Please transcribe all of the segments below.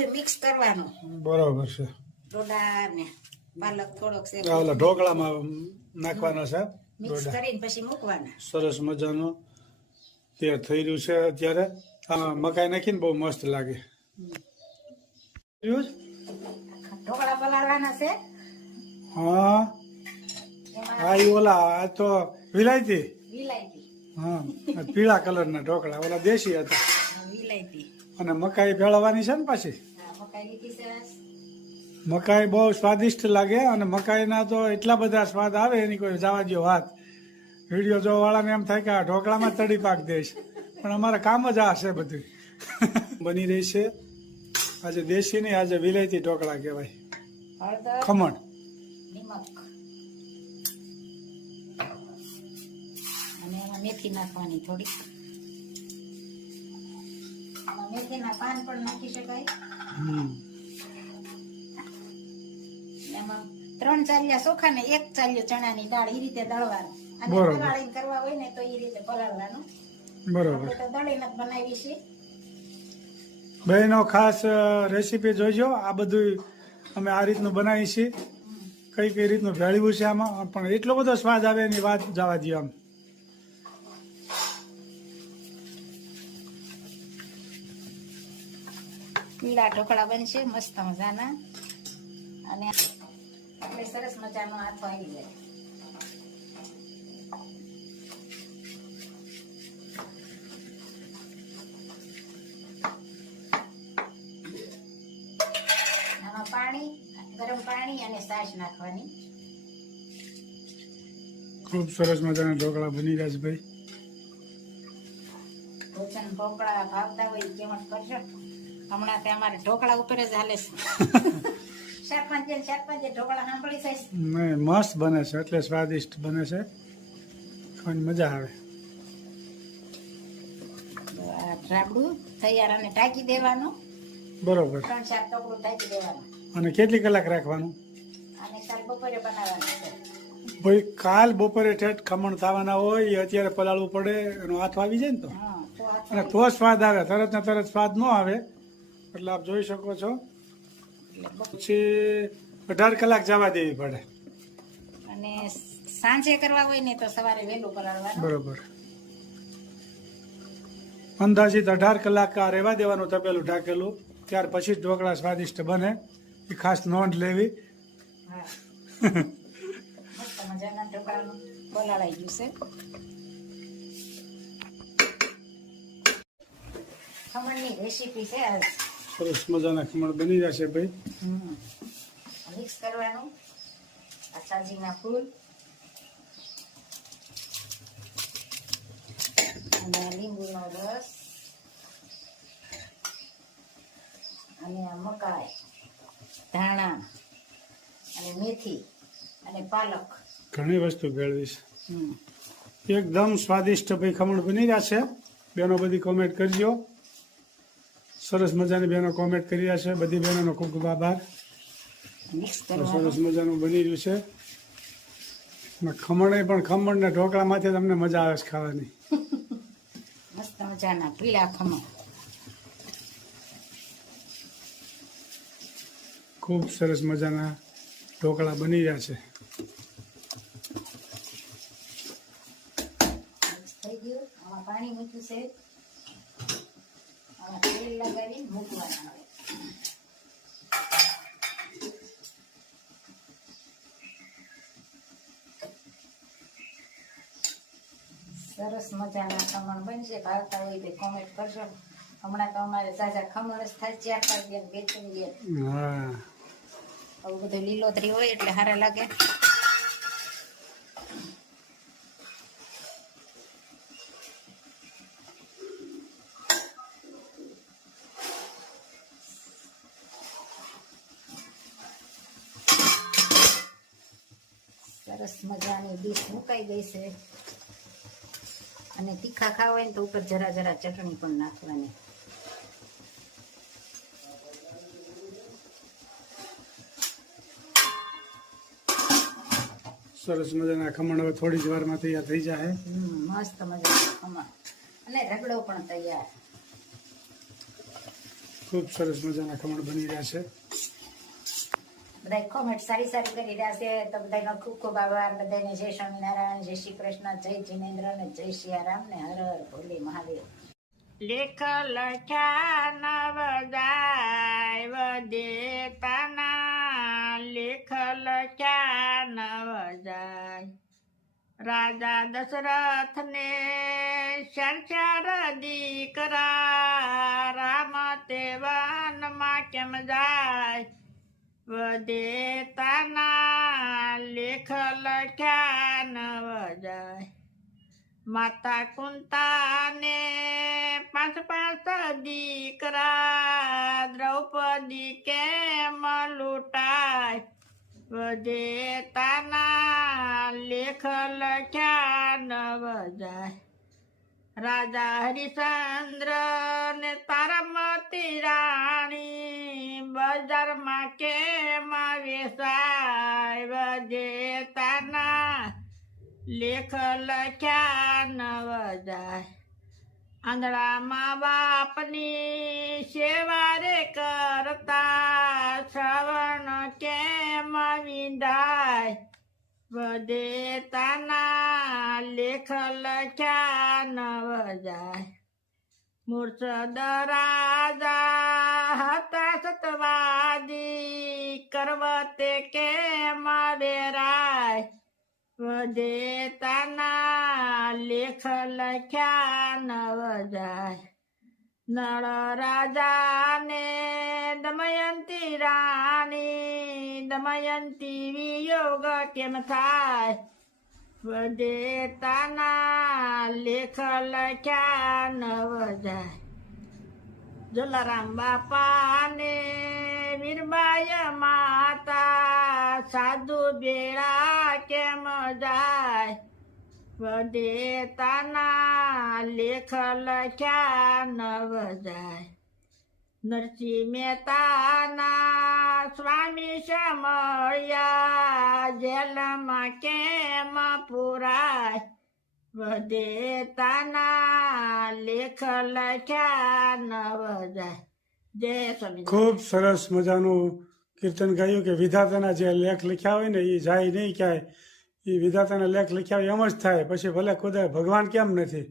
બધું મિક્સ કરવાનું. બરોબર છે. ડોડા ને પાલક થોડોક છે ઓલા ઢોકળામાં નાખવાનો છે. મિક્સ કરીને પછી મૂકવાના. સરસ મજાનો તૈયાર થઈ રહ્યું છે અત્યારે. આ મકાઈ નાખીને બહુ મસ્ત લાગે. ઢોકળા પલાળવાના છે. હા હા ઈ ઓલા આ તો વિલાયતી. વિલાયતી. હા પીળા કલરના ઢોકળા ઓલા દેશી હતા. વિલાયતી. અને મકાઈ ભેળવવાની છે ને પાછી. મકાઈ લીધી છે. મકાઈ બહુ સ્વાદિષ્ટ લાગે અને મકાઈના તો એટલા બધા સ્વાદ આવે એની કોઈ જવા દો વાત. વિડીયો જોવા વાળાને એમ થાય કે આ ઢોકળામાં તડી પાક દઈશ, પણ અમારે કામ જ આ છે બધું. બની રહી છે આજે દેશી નહીં, આજે વિલાયતી ઢોકળા કહેવાય. હળદર, ખમણ, નિમક અને એમાં મેથી નાખવાની થોડી. મેથીના પાન પણ નાખી શકાય. એમાં 3 ચાલિયા ચોખા ને 1 ચાલિયો ચણાની દાળ એ રીતે દળવાનું. અને પલાળીને કરવા હોય ને તો એ રીતે પલાળવાનું. બરોબર. તો દળીને જ બનાવી છે. બહેનો ખાસ રેસીપી જોઈજો. આ બધું અમે આ રીતનું બનાવીએ છીએ. કઈ રીતનું ભેળવ્યું છે આમાં, પણ એટલો બધો સ્વાદ આવે એની વાત જવા દો. આમ પીળા ઢોકળા બનશે મસ્ત મજાના અને આપણે સરસ મજાનો હાથો આવી જાય. આમાં પાણી, ગરમ પાણી અને છાશ નાખવાની. ખૂબ સરસ મજાના ઢોકળા બની રહ્યા છે ભાઈ. ભોજન ઢોકળા ભાવતા હોય કેમ કરશો. હમણાં તે અમારે ઢોકળા ઉપર જ હાલે છે. 4-5 ઢોકળા સાંભળી જાય. નહીં, મસ્ત બને છે, એટલે સ્વાદિષ્ટ બને છે, ખાવાની મજા આવે. આ રાબડું તૈયાર અને ઢાંકી દેવાનું. બરોબર. 3-4 ટોકરું ઢાંકી દેવાનું. અને કેટલી કલાક રાખવાનું? અને કાલ બપોરે બનાવવાનું છે. ભાઈ કાલ બપોરે ઠેઠ ખમણ થવાના હોય, એ અત્યારે પલાળવું પડે, એનો હાથ આવી જાય ને તો. હા, તો હાથ અને તો સ્વાદ આવે, તરત ને તરત સ્વાદ ન આવે. એટલે આપ જોઈ શકો છો. પછી 18 કલાક જવા દેવી પડે. અને સાંજે કરવા હોય ને તો સવારે વહેલું પલાળવાનું. બરોબર. અંદાજિત 18 કલાક આ રહેવા દેવાનું તપેલું ઢાકેલું. ત્યાર પછી જ ઢોકળા સ્વાદિષ્ટ બને, એ ખાસ નોંધ લેવી. હા. મસ્ત મજાના ઢોકળાનું પલાળાઈ ગયું છે. ખમણની રેસીપી છે. સરસ મજાના ખમણ બની રહ્યા છે ભાઈ. મિક્સ કરવાનું. આ સાજીના ફૂલ અને લીંબુનો રસ અને આ મકાઈ, ધાણા અને મેથી અને પાલક. ઘણી વસ્તુ ભેળવી છે. એકદમ સ્વાદિષ્ટ ભાઈ ખમણ બની રહ્યા છે. બેનો બધી કોમેન્ટ કરજો. સરસ મજાની બહેનો કોમેન્ટ કરી રહ્યા છે. બધી બહેનોનો ખૂબ ખૂબ આભાર. સરસ મજાનું બની રહ્યું છે. ખમણ પણ ખમણ ને ઢોકળામાંથી તમને મજા આવે છે ખાવાની. મસ્ત મજાના પીળા ખમણ. ખૂબ સરસ મજાના ઢોકળા બની રહ્યા છે. થઈ ગયું. આમાં પાણી મૂક્યું છે. આમાં તેલ લગાવી મૂકવાના. સરસ મજાના ખમણ બનશે. ભાવતા હોય તો કોમેન્ટ કરજો. હમણાં તો અમારે તાજા ખમણ જ થાય 4-5 દિવસ, 2-3 દિવસ. હા, આવું બધું લીલોતરી હોય એટલે સારા લાગે. સરસ મજાની ડીશ મુકાઈ ગઈ છે. અને તીખા ખાવા હોય ને તો ઉપર જરા જરા ચટણી પણ નાખવાની. સરસ મજાના ખમણ હવે થોડી જ વારમાં તૈયાર થઈ જાય. મસ્ત મજાના ખમણ અને રગડો પણ તૈયાર. ખૂબ સરસ મજાના ખમણ બની રહ્યા છે. બધા કોમેન્ટ સારી સારી કરી રહ્યા છે તો બધાનો ખૂબ ખૂબ આભાર. બધાને જય સ્વામિનારાયણ, જય શ્રી કૃષ્ણ, જય જિનેન્દ્ર ને જય સિયારામ ને હર હર ભોલે મહાદેવ. લેખ લખ્યા નવ જાય દેતાના, લેખ લખ્યા નવ જાય. રાજા દશરથ ને ચાર દીકરા, રામ તે વનમાં કેમ જાય દેતાના, લેખ લખ્યા નવ જાય. માતા કુંતા ને પાંચ દીકરા, દ્રૌપદી કેમ લૂંટાય દેતાના, લેખ લખ્યા નવ જાય. રાજા હરિશ્ચંદ્ર ને તારામતી રાણી, બજારમાં કેમ વેચાય દેતાના, લેખ લખ્યા નવ જાય. આંધળામાં બાપની સેવા રે કરતા, શ્રવણ કેમ વિંધાય દેતાના, લેખ લખ્યા નવ જાય. મૂર્છદ રાજા હતા સતવાદી, કરવતે કેમ વેરાય દેતાના, લેખ લખ્યા નવ જાય. નળ રાજા ને દમયંતી રાણી, દમયંતી વિયોગ કેમ થાય દેતાના, લેખ લખ્યા નવ જાય. જલારામ બાપા ને મીરબાઈ માતા, સાધુ બેડા કેમ જાય દેતાના, લેખ લખ્યા નવ જાય. નરસિંહ મહેતાના સ્વામી સમળ્યા, જેલમાં કેમ પુરાય દેતાના, લેખ લખ્યા નવ જાય. જય સ્વામી. ખૂબ સરસ મજાનું કીર્તન ગાયું કે વિધાતાના જે લેખ લખ્યા હોય ને એ જાય નહીં ક્યાંય. એ વિધાતાના લેખ લખ્યા હોય એમ જ થાય, પછી ભલે ખુદા ભગવાન કેમ નથી.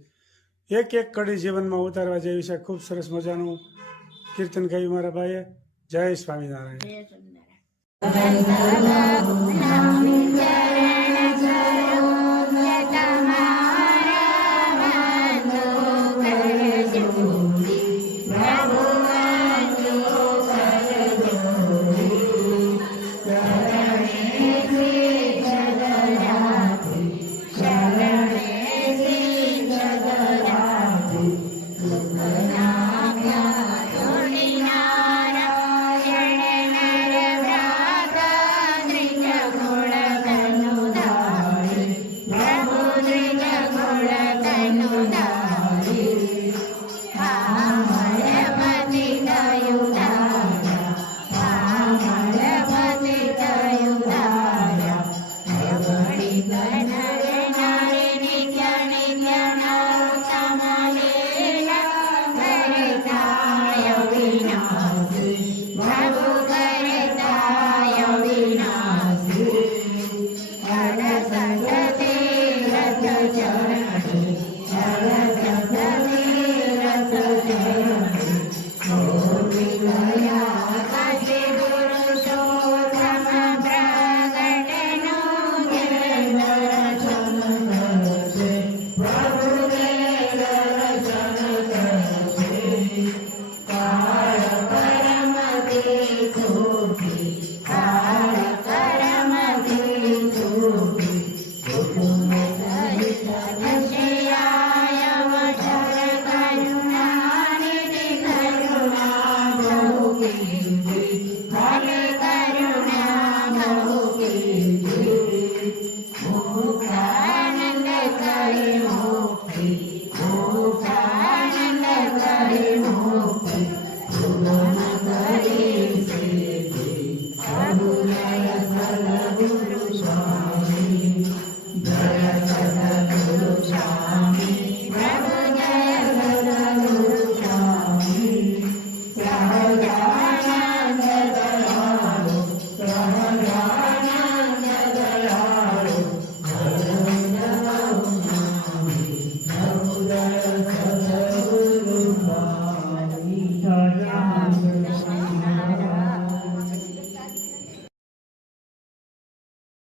એક એક કડી જીવનમાં ઉતારવા જેવી છે. ખૂબ સરસ મજાનું કીર્તન ગાયું મારા ભાઈએ. જય સ્વામિનારાયણ. જય સ્વામિનારાયણ.